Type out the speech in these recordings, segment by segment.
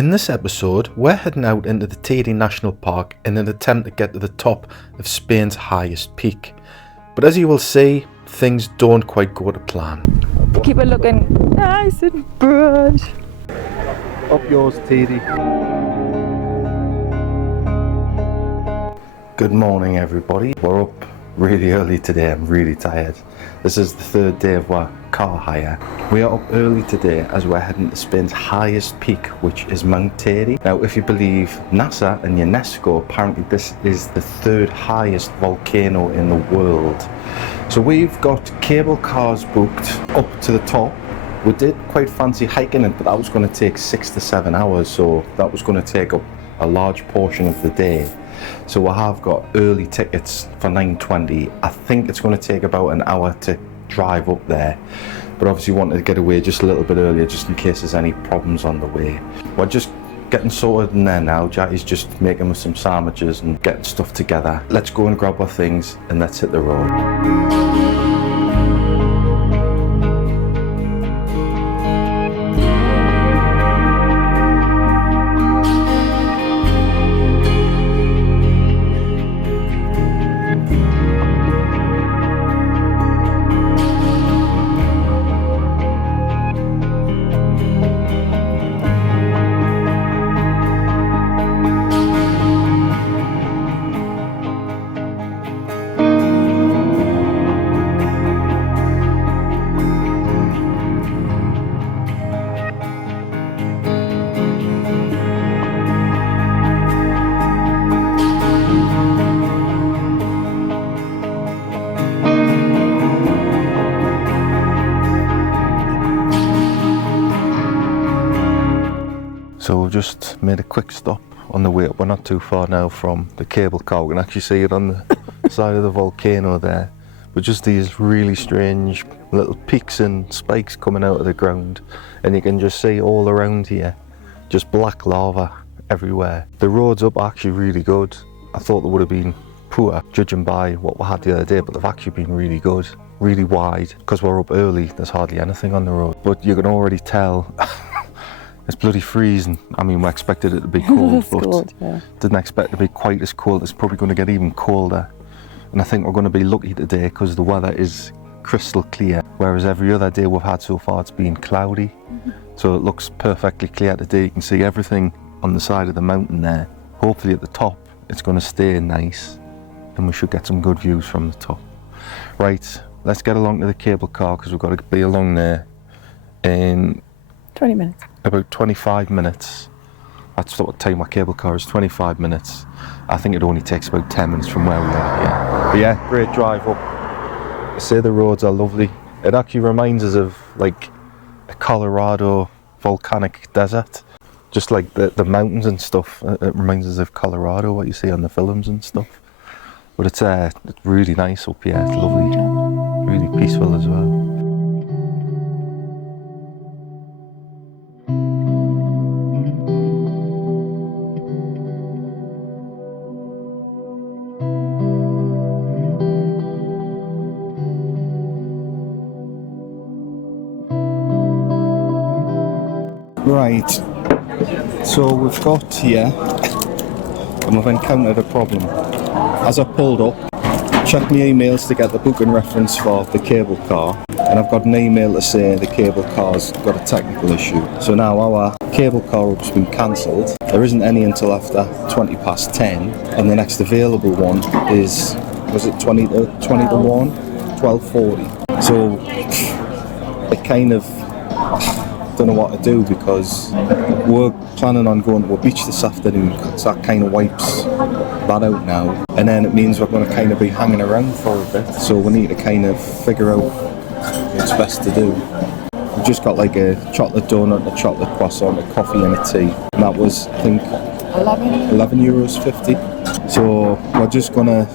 In this episode, we're heading out into the Teide National Park in an attempt to get to the top of Spain's highest peak. But as you will see, things don't quite go to plan. Keep it looking nice and fresh. Up yours, Tiede. Good morning, everybody. We're up really early today. I'm really tired. This is the third day of our car hire. We are up early today as we're heading to Spain's highest peak, which is Mount Teide. Now, if you believe NASA and UNESCO, apparently this is the third highest volcano in the world. So we've got cable cars booked up to the top. We did quite fancy hiking it, but that was going to take 6 to 7 hours, so that was going to take up a large portion of the day. So we have got early tickets for 9:20. I think it's going to take about an hour to drive up there, but obviously wanted to get away just a little bit earlier just in case there's any problems on the way. We're just getting sorted in there now. Jackie's just making us some sandwiches and getting stuff together. Let's go and grab our things and let's hit the road. So we've just made a quick stop on the way up. We're not too far now from the cable car. We can actually see it on the side of the volcano there. But just these really strange little peaks and spikes coming out of the ground. And you can just see all around here, just black lava everywhere. The roads up are actually really good. I thought they would have been poor, judging by what we had the other day, but they've actually been really good, really wide. Because we're up early, there's hardly anything on the road. But you can already tell it's bloody freezing. I mean, we expected it to be cold, but cold, yeah. Didn't expect it to be quite as cold. It's probably going to get even colder. And I think we're going to be lucky today because the weather is crystal clear. Whereas every other day we've had so far, it's been cloudy. So it looks perfectly clear today. You can see everything on the side of the mountain there. Hopefully at the top, it's going to stay nice. And we should get some good views from the top. Right, let's get along to the cable car because we've got to be along there in 20 minutes. About 25 minutes. That's what time our cable car is, 25 minutes. I think it only takes about 10 minutes from where we are, yeah. But yeah, great drive up. I say the roads are lovely. It actually reminds us of like a Colorado volcanic desert. Just like the mountains and stuff. It reminds us of Colorado, what you see on the films and stuff. But it's really nice up here, it's lovely. Really peaceful as well. Right, so we've got here and we've encountered a problem. As I pulled up, checked my emails to get the booking reference for the cable car, and I've got an email to say the cable car's got a technical issue. So now our cable car has been cancelled. There isn't any until after 20 past 10, and the next available one is, was it 20 to 1? 12:40. So it kind of don't know what to do because we're planning on going to a beach this afternoon, so that kind of wipes that out now, and then it means we're going to kind of be hanging around for a bit, so we need to kind of figure out what's best to do. We've just got like a chocolate donut, a chocolate croissant, a coffee and a tea, and that was, I think, €11.50. So we're just going to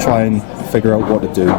try and figure out what to do,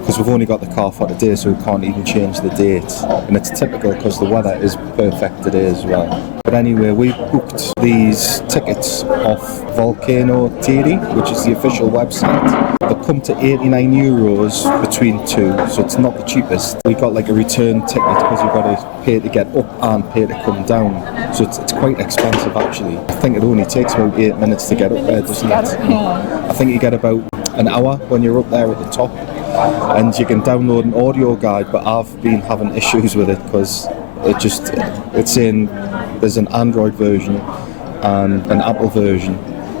because we've only got the car for today, so we can't even change the date. And it's typical because the weather is perfect today as well. But anyway, we booked these tickets off Volcano Tiede, which is the official website. They come to €89 between two, so it's not the cheapest. We got like a return ticket because you've got to pay to get up and pay to come down. So it's quite expensive actually. I think it only takes about 8 minutes to get up there, doesn't it? I think you get about an hour when you're up there at the top. And you can download an audio guide, but I've been having issues with it because it's saying there's an Android version and an Apple version,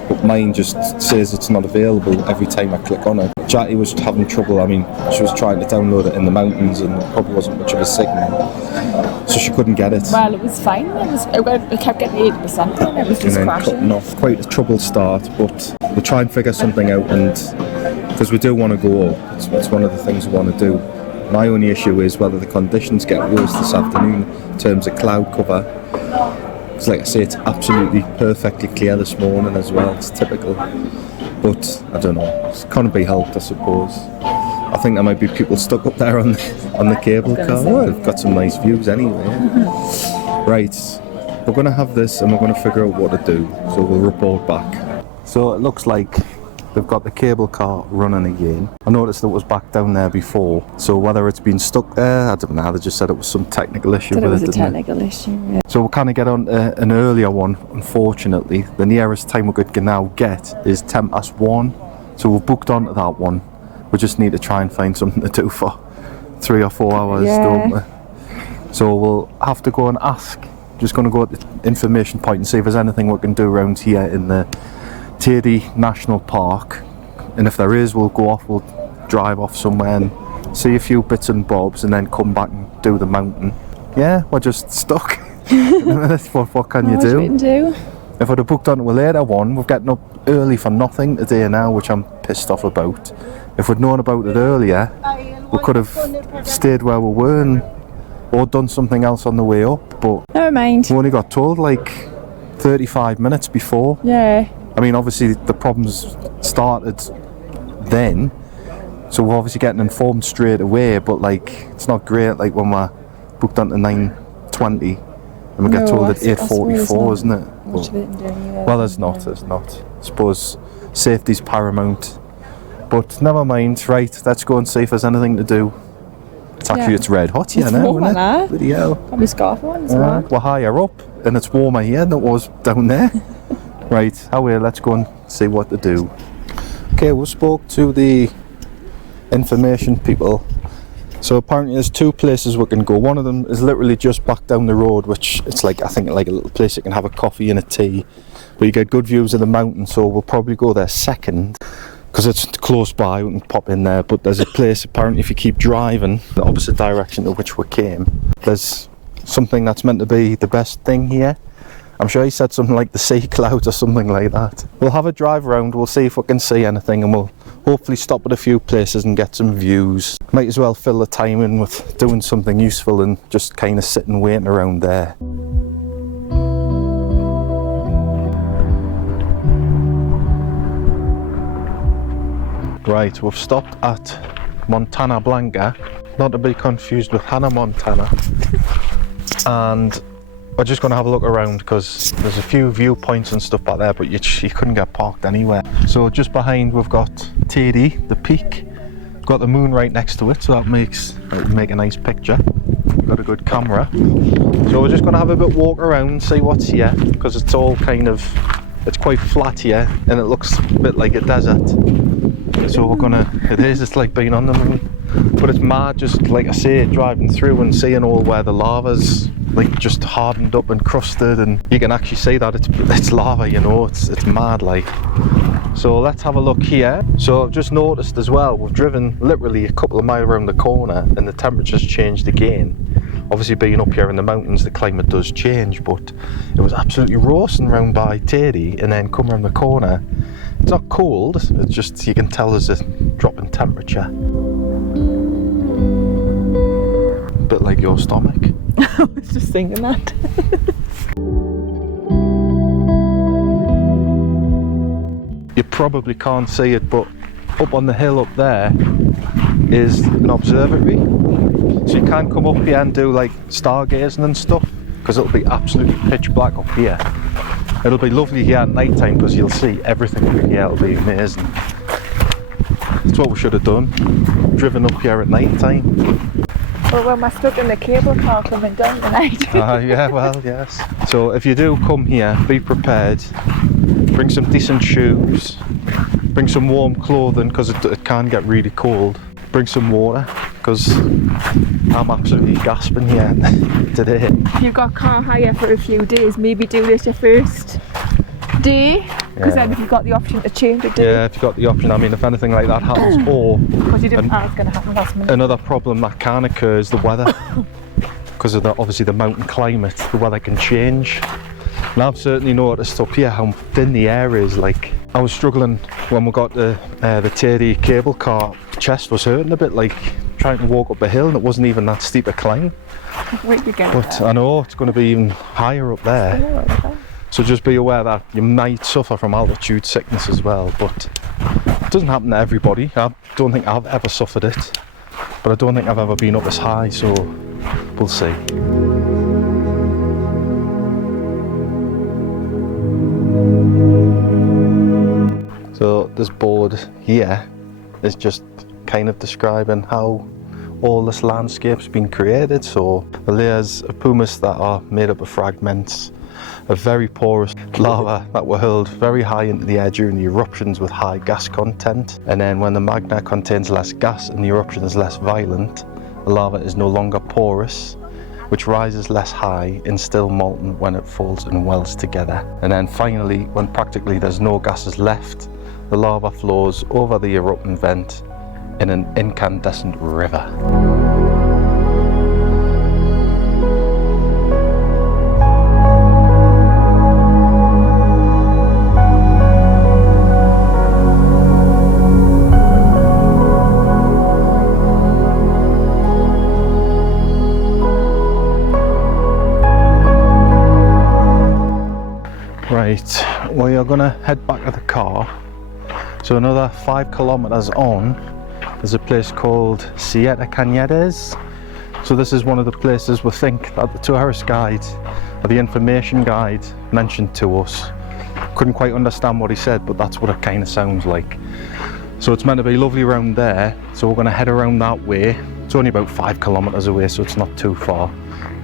but mine just says it's not available every time I click on it. Jackie was having trouble. I mean, she was trying to download it in the mountains and there probably wasn't much of a signal, so she couldn't get it. Well, it was fine. It kept getting 80% and it was just and then crashing. cutting off. Quite a troubled start, but we'll try and figure something out, and because we do want to go up, it's one of the things we want to do. My only issue is whether the conditions get worse this afternoon in terms of cloud cover. Because like I say, it's absolutely perfectly clear this morning as well. It's typical. But I don't know. It can't be helped, I suppose. I think there might be people stuck up there on the cable car. Oh, they've got some nice views anyway. Right. We're going to have this and we're going to figure out what to do. So we'll report back. So it looks like they've got the cable car running again. I noticed it was back down there before, so whether it's been stuck there, I don't know. They just said it was some technical issue with it. It was a technical issue, yeah. So we'll kind of get on an earlier one, unfortunately. The nearest time we could now get is 1:10, so we've booked onto that one. We just need to try and find something to do for 3 or 4 hours, don't we? So we'll have to go and ask. Just going to go at the information point and see if there's anything we can do around here in the Teide National Park, and if there is, we'll go off, we'll drive off somewhere and see a few bits and bobs and then come back and do the mountain. Yeah, we're just stuck. What can you do? If I'd have booked onto a later one, we're getting up early for nothing today now, which I'm pissed off about. If we'd known about it earlier, we could have stayed where we were and or done something else on the way up, but never mind. We only got told like 35 minutes before. Yeah. I mean, obviously the problems started then, so we're obviously getting informed straight away, but like it's not great like when we're booked onto 9:20 and we get told at 8:44, isn't it? Well, there's not. I suppose safety's paramount, but never mind. Right, let's go and see if there's anything to do. It's actually it's red hot here now, isn't it? Bloody hell. Got my scarf on as well. We're higher up and it's warmer here than it was down there. Right, let's go and see what to do. Okay, we spoke to the information people. So apparently there's 2 places we can go. One of them is literally just back down the road, which it's like, I think like a little place you can have a coffee and a tea, but you get good views of the mountain, so we'll probably go there second because it's close by, we can pop in there. But there's a place apparently if you keep driving the opposite direction to which we came, there's something that's meant to be the best thing here. I'm sure he said something like the sea clouds or something like that. We'll have a drive around, we'll see if we can see anything, and we'll hopefully stop at a few places and get some views. Might as well fill the time in with doing something useful and just kind of sitting waiting around there. Right, we've stopped at Montana Blanca, not to be confused with Hannah Montana. And we're just going to have a look around because there's a few viewpoints and stuff back there, but you couldn't get parked anywhere. So just behind we've got Tiede, the peak. Got the moon right next to it, so that will make a nice picture. We've got a good camera. So we're just going to have a bit walk around, see what's here, because it's all it's quite flat here and it looks a bit like a desert. So it's like being on the moon. But it's mad, just like I say, driving through and seeing all where the lava's like just hardened up and crusted, and you can actually see that it's lava, you know, it's mad like. So let's have a look here. So I've just noticed as well, we've driven literally a couple of miles around the corner and the temperature's changed again. Obviously being up here in the mountains the climate does change, but it was absolutely roasting round by Tiede, and then come around the corner, it's not cold, it's just you can tell there's a drop in temperature. A bit like your stomach. I was just thinking that. You probably can't see it, but up on the hill up there is an observatory. So you can come up here and do like stargazing and stuff, because it'll be absolutely pitch black up here. It'll be lovely here at night time because you'll see everything through here. It'll be amazing. That's what we should have done, driven up here at night time. Well, when we're stuck in the cable car coming down tonight. Yeah, well, yes. So if you do come here, be prepared. Bring some decent shoes. Bring some warm clothing because it can get really cold. Bring some water because I'm absolutely gasping here today. If you've got car hire for a few days, maybe do this your first day, because then if you've got the option to change a day. Yeah, if you've got the option. I mean, if anything like that happens, or Because you didn't know it was going to happen last minute. another problem that can occur is the weather. Because of obviously the mountain climate, the weather can change. And I've certainly noticed up here how thin the air is. Like, I was struggling when we got the Tiede cable car. Chest was hurting a bit, like trying to walk up a hill, and it wasn't even that steep a climb. Wait, you get But I know it's going to be even higher up there. So just be aware that you might suffer from altitude sickness as well. But it doesn't happen to everybody. I don't think I've ever suffered it. But I don't think I've ever been up as high, so we'll see. So this board here is just kind of describing how all this landscape's been created. So the layers of pumice that are made up of fragments of very porous lava that were hurled very high into the air during the eruptions with high gas content. And then when the magma contains less gas and the eruption is less violent, the lava is no longer porous, which rises less high and still molten when it falls and welds together. And then finally, when practically there's no gases left, the lava flows over the erupting vent in an incandescent river. Right, we are gonna head back to the car. So another 5 kilometers on, there's a place called Siete Cañadas. So this is one of the places we think that the tourist guide, or the information guide, mentioned to us. Couldn't quite understand what he said, but that's what it kind of sounds like. So it's meant to be lovely around there, so we're gonna head around that way. It's only about 5 kilometers away, so it's not too far,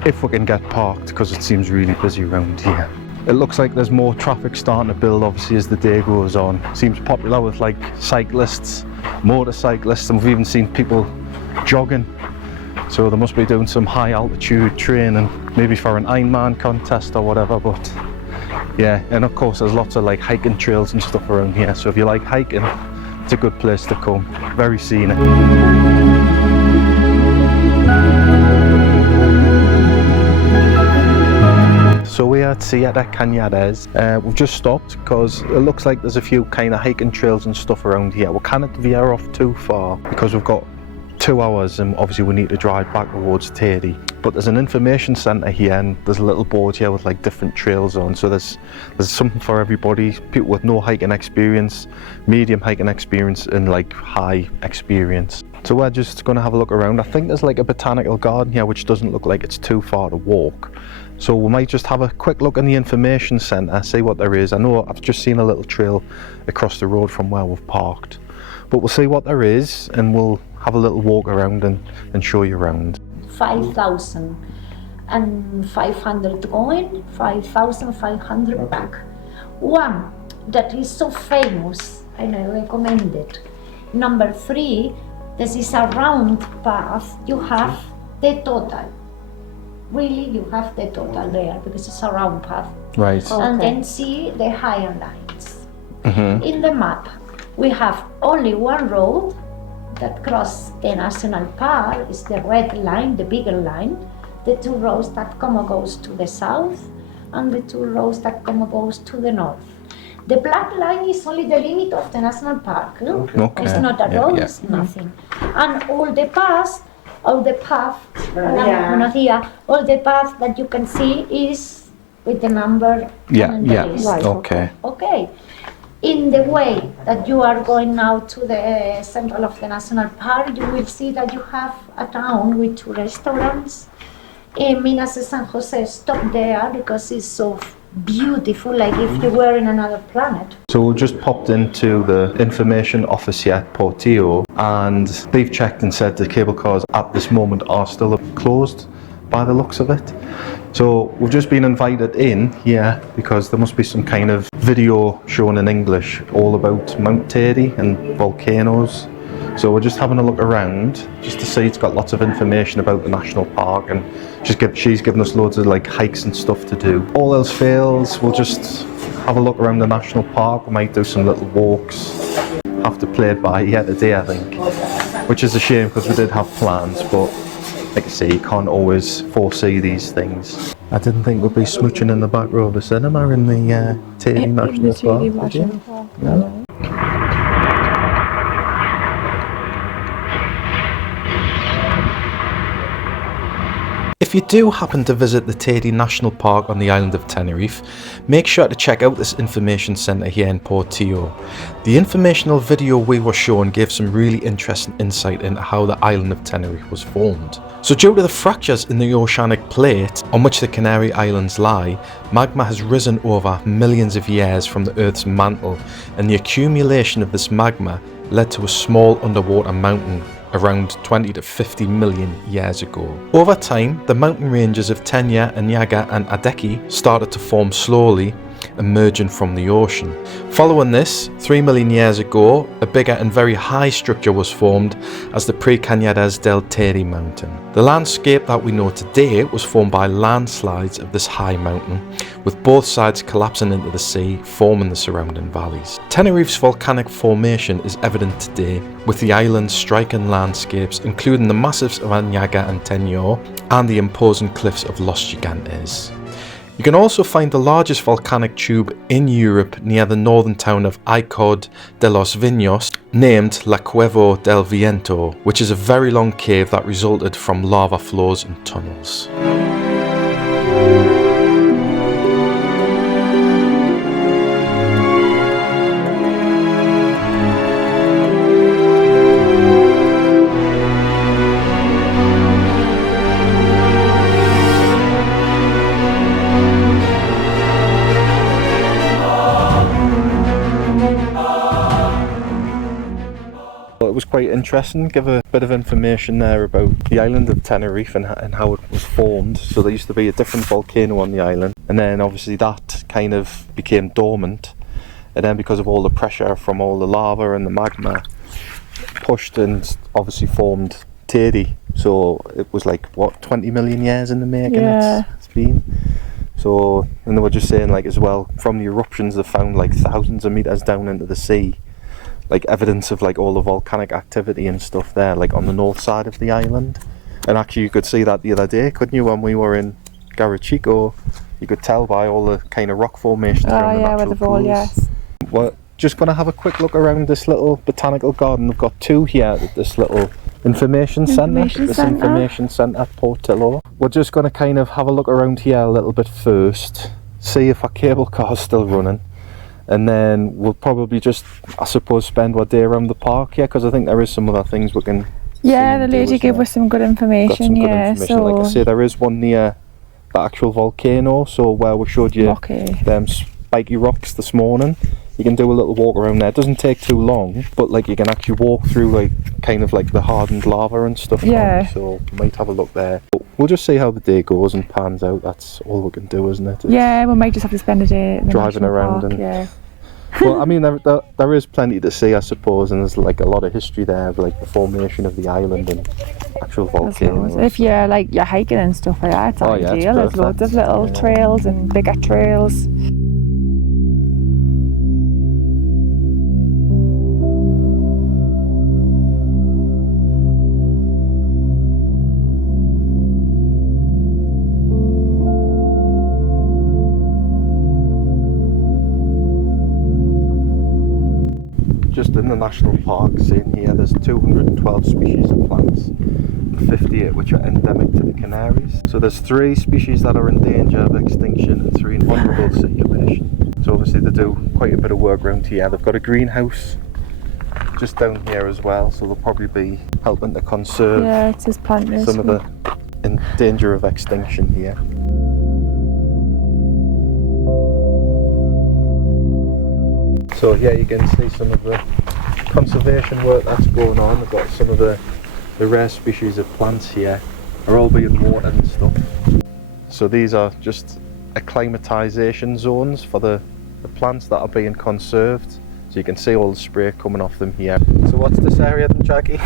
if we can get parked, because it seems really busy around here. It looks like there's more traffic starting to build, obviously, as the day goes on. Seems popular with like cyclists, motorcyclists, and we've even seen people jogging. So they must be doing some high altitude training, maybe for an Ironman contest or whatever. But yeah, and of course there's lots of like hiking trails and stuff around here. So if you like hiking, it's a good place to come. Very scenic. So we're at Siete Cañadas. We've just stopped because it looks like there's a few kind of hiking trails and stuff around here. We can't veer off too far because we've got 2 hours and obviously we need to drive back towards Tiede. But there's an information centre here and there's a little board here with like different trails on. So there's something for everybody. People with no hiking experience, medium hiking experience, and like high experience. So we're just going to have a look around. I think there's like a botanical garden here which doesn't look like it's too far to walk. So we might just have a quick look in the information centre, see what there is. I know I've just seen a little trail across the road from where we've parked. But we'll see what there is and we'll have a little walk around and show you around. 5,500 going, 5,500 back. One that is so famous and I recommend it. Number 3, this is a round path. You have the total. Really, you have the total there because it's a round path. Right. Okay. And then see the higher lines. Mm-hmm. In the map, we have only one road that crosses the national park, is the red line, the bigger line. The 2 roads that come and goes to the south, and the 2 roads that come and goes to the north. The black line is only the limit of the national park. Okay. It's not a road, Yeah. it's nothing. And all the path all the path that you can see is with the number and the list. Right. Okay. Okay. In the way that you are going now to the central of the national park, you will see that you have a town with 2 restaurants, in Minas de San Jose, stop there because it's so beautiful, like if you were in another planet. So we just popped into the information office here at Portillo, and they've checked and said the cable cars at this moment are still closed by the looks of it. So we've just been invited in here because there must be some kind of video shown in English all about Mount Teide and volcanoes. So we're just having a look around just to see. It's got lots of information about the national park, and she's given us loads of like hikes and stuff to do. All else fails, we'll just have a look around the national park. We might do some little walks. Have to play it by ear today, I think, which is a shame because we did have plans, but like I say, you can't always foresee these things. I didn't think we'd be smooching in the back row of the cinema in the Tiede National Park. Did you? No. If you do happen to visit the Tiede National Park on the island of Tenerife, make sure to check out this information centre here in Portillo. The informational video we were shown gave some really interesting insight into how the island of Tenerife was formed. So due to the fractures in the oceanic plate on which the Canary Islands lie, magma has risen over millions of years from the Earth's mantle, and the accumulation of this magma led to a small underwater mountain around 20 to 50 million years ago. Over time, the mountain ranges of Tenerife, Anyaga and Adeki started to form slowly, emerging from the ocean. Following this, 3 million years ago, a bigger and very high structure was formed as the Precañadas del Teide mountain. The landscape that we know today was formed by landslides of this high mountain, with both sides collapsing into the sea, forming the surrounding valleys. Tenerife's volcanic formation is evident today, with the island's striking landscapes, including the massives of Anyaga and Tenerife, and the imposing cliffs of Los Gigantes. You can also find the largest volcanic tube in Europe near the northern town of Icod de los Vinos, named La Cueva del Viento, which is a very long cave that resulted from lava flows and tunnels. It was quite interesting, give a bit of information there about the island of Tenerife and how it was formed. So there used to be a different volcano on the island, and then obviously that kind of became dormant, and then because of all the pressure from all the lava and the magma pushed and obviously formed Teide. So it was like, what, 20 million years in the making. Yeah. It's been. So, and they were just saying like as well, from the eruptions they found like thousands of meters down into the sea, like evidence of like all the volcanic activity and stuff there, like on the north side of the island. And actually you could see that the other day, couldn't you, when we were in Garachico? You could tell by all the kind of rock formations around the natural with the ball, pools. yes. We're just going to have a quick look around this little botanical garden. We've got two here at this little information centre at Portillo. We're just going to kind of have a look around here a little bit first, see if our cable car's still running, and then we'll probably just, I suppose, spend our day around the park here, because I think there is some other things we can Yeah, the lady gave us some good information. got some good information. So like I say, there is one near the actual volcano, so where we showed you them spiky rocks this morning. You can do a little walk around there. It doesn't take too long, but like you can actually walk through like kind of like the hardened lava and stuff. Yeah. So we might have a look there. But we'll just see how the day goes and pans out. That's all we can do, isn't it? Yeah, we might just have to spend a day in the driving around park, and yeah. Well, I mean, there is plenty to see, I suppose, and there's like a lot of history there of like the formation of the island and actual volcanoes. If you're like you're hiking and stuff like that, it's ideal. There's loads of little trails and bigger trails. Just in the national park, seeing here, there's 212 species of plants, and 58 which are endemic to the Canaries. So there's 3 species that are in danger of extinction and 3 in vulnerable situation. So obviously they do quite a bit of work around here. They've got a greenhouse just down here as well, so they'll probably be helping to conserve it's just plant some of the in danger of extinction here. So here you can see some of the conservation work that's going on. We've got some of the rare species of plants here are all being watered and stuff. So these are just acclimatization zones for the plants that are being conserved. So you can see all the spray coming off them here. So what's this area then, Jackie?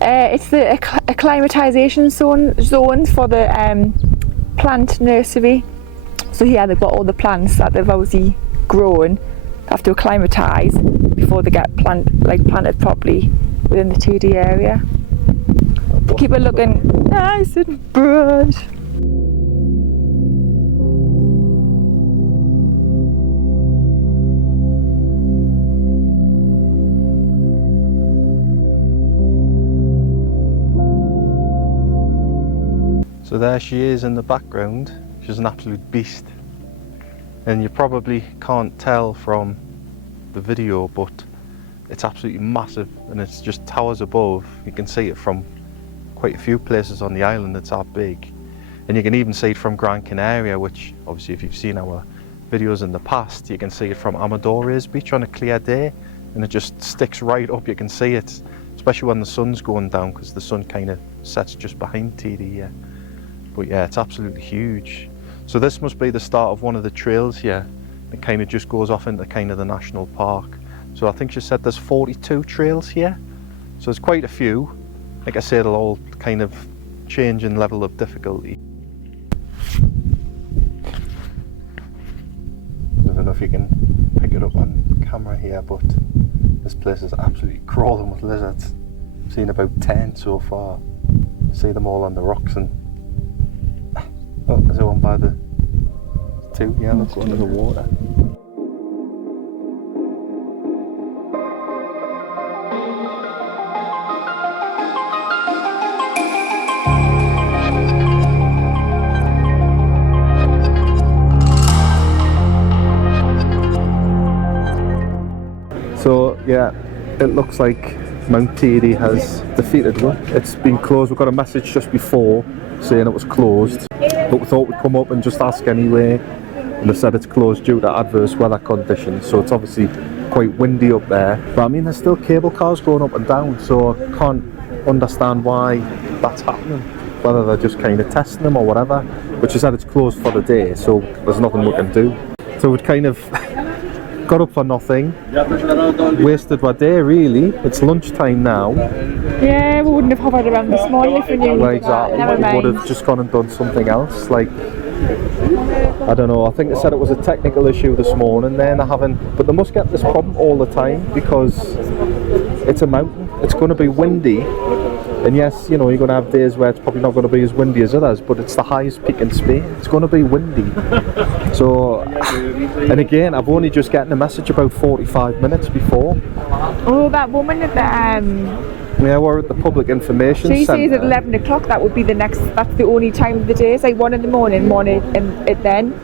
It's the acclimatization zones for the plant nursery. So here they've got all the plants that they've obviously grown, have to acclimatise before they get planted properly within the Tiede area. Keep it looking nice and bright. So there she is in the background. She's an absolute beast. And you probably can't tell from the video, but it's absolutely massive and it's just towers above. You can see it from quite a few places on the island. It's that big. And you can even see it from Gran Canaria, which obviously if you've seen our videos in the past, you can see it from Amadores Beach on a clear day, and it just sticks right up. You can see it, especially when the sun's going down, because the sun kind of sets just behind Tiede here. But yeah, it's absolutely huge. So this must be the start of one of the trails here. It kind of just goes off into kind of the national park. So I think she said there's 42 trails here. So there's quite a few. Like I said, it'll all kind of change in level of difficulty. I don't know if you can pick it up on camera here, but this place is absolutely crawling with lizards. I've seen about 10 so far. See them all on the rocks, and oh, there's one by the two. Yeah, let's go under the water. So yeah, it looks like Mount Teide has defeated one. It's been closed. We got a message just before saying it was closed, but we thought we'd come up and just ask anyway, and they said it's closed due to adverse weather conditions. So it's obviously quite windy up there, but I mean there's still cable cars going up and down, so I can't understand why that's happening, whether they're just kind of testing them or whatever. But she said it's closed for the day, so there's nothing we can do. So we'd kind of got up for nothing, wasted our day really. It's lunchtime now. Yeah, we wouldn't have hovered around this morning if we knew. Well, exactly. Never mind. We would have just gone and done something else. Like, I don't know, I think they said it was a technical issue this morning then. But they must get this problem all the time because it's a mountain. It's going to be windy. And yes, you know, you're going to have days where it's probably not going to be as windy as others, but it's the highest peak in Spain. It's going to be windy. So, and again, I've only just gotten a message about 45 minutes before. Oh, that woman at the Yeah, we're at the Public Information Centre. She says at 11 o'clock that would be the next, that's the only time of the day. It's like 1 in the morning, and then.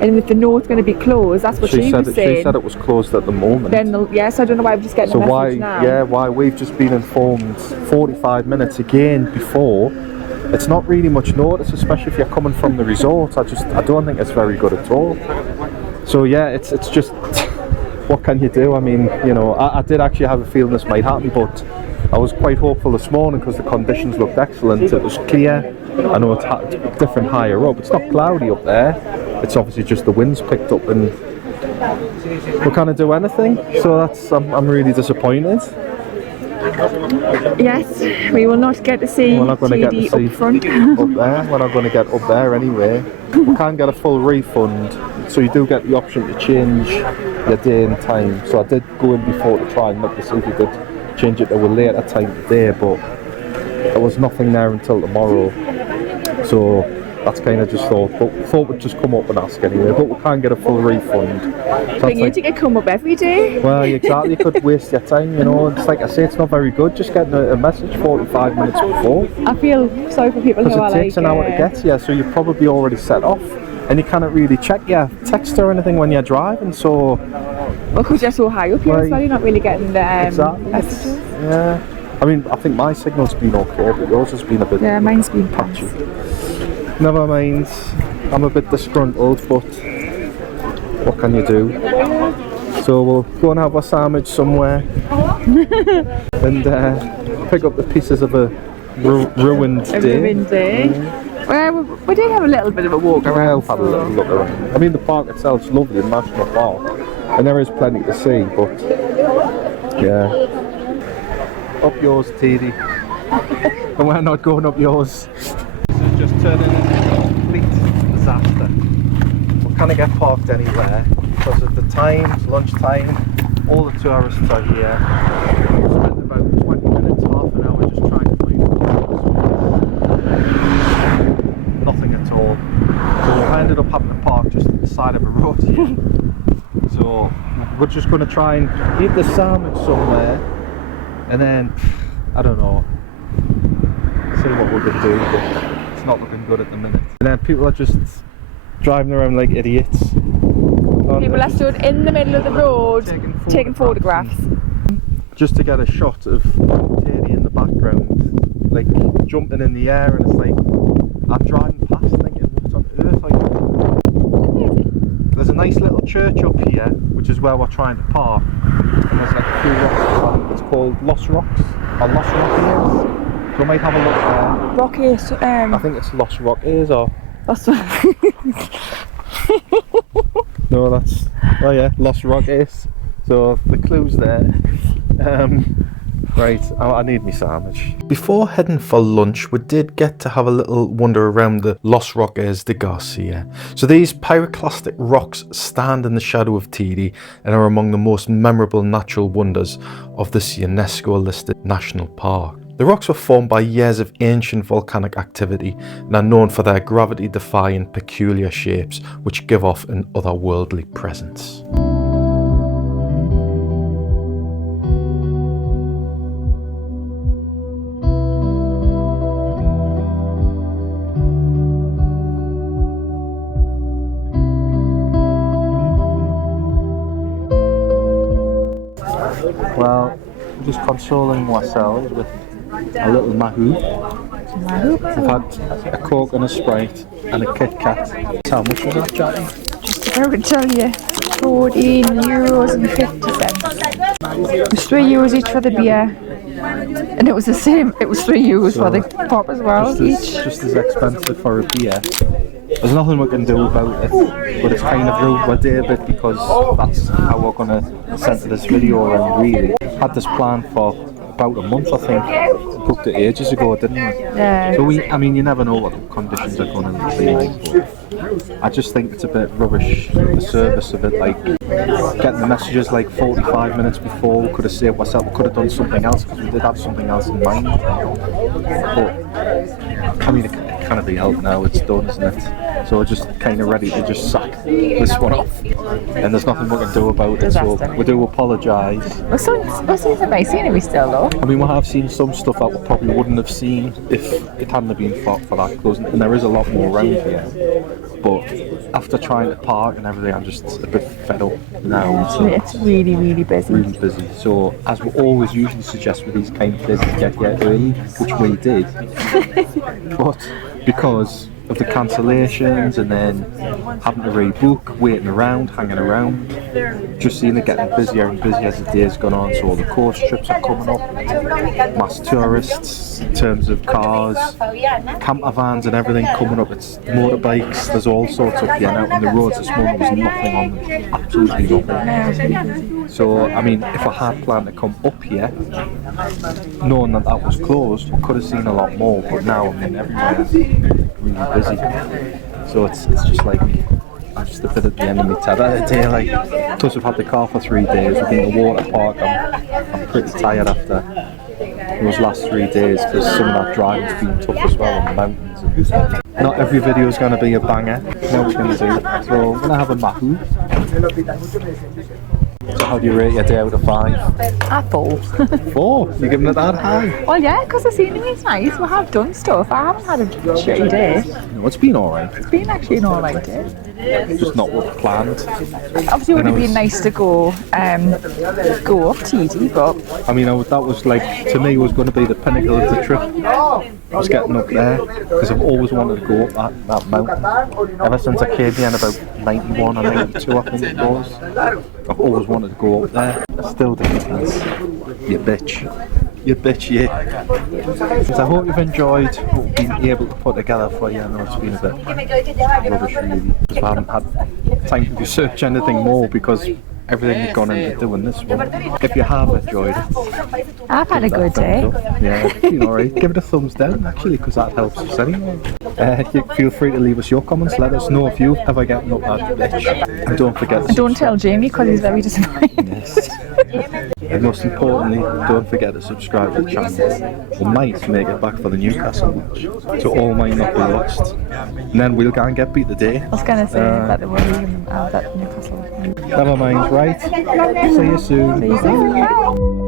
And if the note's going to be closed, that's what she was saying. She said it was closed at the moment. Then, yes, I don't know why I'm just getting a message now. Yeah, why we've just been informed 45 minutes again before. It's not really much notice, especially if you're coming from the resort. I don't think it's very good at all. So yeah, it's just, what can you do? I mean, you know, I did actually have a feeling this might happen, but I was quite hopeful this morning because the conditions looked excellent. It was clear. I know it's different higher up. It's not cloudy up there. It's obviously just the wind's picked up and we can't do anything. So I'm really disappointed. Yes, we will not get to see Tiede up front. Up there. We're not going to get up there anyway. We can't get a full refund, so you do get the option to change your day and time. So I did go in before to try and look to see if you could change it to a later time today, but there was nothing there until tomorrow. So that's kind of just thought we'd just come up and ask anyway, but we can't get a full refund. So But you think it come up every day? Well, exactly, you could waste your time, you know. It's like I say, it's not very good just getting a message 45 minutes before. I feel sorry for people who are like... Because it takes an hour to get here, so you're probably already set off. And you cannot really check your text or anything when you're driving, so... Well, because you're so high up here as well, you're not really getting the exactly. messages. Yeah. I mean, I think my signal's been okay, but yours has been a bit Yeah, mine's been patchy. Never mind, I'm a bit disgruntled, but what can you do? So we'll go and have a sandwich somewhere and pick up the pieces of a ruined day. Well, we did have a little bit of a walk around. I'll have a little look around. I mean, the park itself's lovely, the national park, and there is plenty to see, but yeah. Up yours, Tiede. And we're not going up yours. This is just turning into a complete disaster. We can't get parked anywhere because of the time, lunchtime. All the tourists are here. We spent about 20 minutes, half an hour just trying to find nothing at all. So we ended up having to park just at the side of a road here. So we're just going to try and eat the sandwich somewhere, and then I don't know, see what we're going to do, but it's not looking good at the minute. And then people are just driving around like idiots. People are stood in the middle of the road taking photographs. Just to get a shot of Tiede in the background, like jumping in the air, and it's like, I'm driving past thinking, what on earth are you doing? There's a nice little church up here, which is where we're trying to park. And there's like a few rocks. It's called Los Roques, or Los Roques. So we might have a look there. Roques, I think it's Los Roques, or... That's what... No, that's... Oh yeah, Los Roques. So the clue's there. Right, I need me sandwich. Before heading for lunch, we did get to have a little wander around the Los Roques De Garcia. So these pyroclastic rocks stand in the shadow of Tiede and are among the most memorable natural wonders of this UNESCO-listed national park. The rocks were formed by years of ancient volcanic activity and are known for their gravity-defying peculiar shapes, which give off an otherworldly presence. Well, we're just consoling ourselves with a little mahu. We've had a Coke and a Sprite and a Kit Kat. How much was that, Jackie? Just about to tell you, €14.50. It was €3 each for the beer. And it was the same, it was €3 for the pop as well, just as expensive for a beer. There's nothing we can do about it, but it's kind of ruined my day a bit because that's how we're going to center this video around, really. Had this plan for about a month, I think. We booked it ages ago, didn't we? Yeah. So I mean, you never know what the conditions are going to be like. I just think it's a bit rubbish, the service of it, like getting the messages like 45 minutes before. We could have saved ourselves, we could have done something else because we did have something else in mind. But I mean, it can't be helped now, it's done, isn't it? So we're just kind of ready to just sack this one off, and there's nothing we can do about it, so we do apologise. We're seeing some nice scenery still though. I mean, we have seen some stuff that we probably wouldn't have seen if it hadn't been for that close, and there is a lot more around here. But after trying to park and everything, I'm just a bit fed up now. So it's really, really busy. Really busy. So, as we always usually suggest with these kind of places, get here early, which we did. But because of the cancellations and then having to rebook, waiting around, hanging around, just seeing it getting busier and busier as the day's gone on. So all the course trips are coming up, mass tourists in terms of cars, camper vans and everything coming up. It's motorbikes, there's all sorts up here now, and the roads this morning was nothing on them, absolutely nothing. So I mean, if I had planned to come up here, knowing that that was closed, we could have seen a lot more, but now I mean everywhere's really busy. So it's just like, I'm just a bit at the end of my tether today, like, plus we've had the car for 3 days, we've been to the water park, I'm pretty tired after those last 3 days because some of that driving's been tough as well on the mountains. And not every video is going to be a banger, what we're going to do, so we're going to have a mahu. So how do you rate your day out of 5? A 4. 4? You're giving it that high? Well, yeah, because the scenery is nice. We have done stuff. I haven't had a shitty day. No, it's been alright. It's been actually an alright day. just not what we planned. Obviously, it would have been nice to go up Teide, but I mean, that was like, to me, was going to be the pinnacle of the trip. I was getting up there because I've always wanted to go up that mountain. Ever since I came here in about 91 or 92, I think it was. I've always wanted to go up there. I still do. You bitch. You bitch, yeah. So I hope you've enjoyed what we've been able to put together for you. I know it's been a bit rubbish really, because I haven't had time to research anything more because everything has gone into doing this one. If you have enjoyed it, I've had a good day. yeah, it's been alright. Give it a thumbs down actually, because that helps us anyway. Feel free to leave us your comments. Let us know if you've ever gotten up that bitch. And don't forget to Don't tell Jamie because he's very disappointed. Yes. And most importantly, don't forget to subscribe to the channel. We might make it back for the Newcastle match, so all might not be lost. And then we'll go and get beat today. I was going to say that the one that Newcastle. Never mind, right? See you soon. See you soon.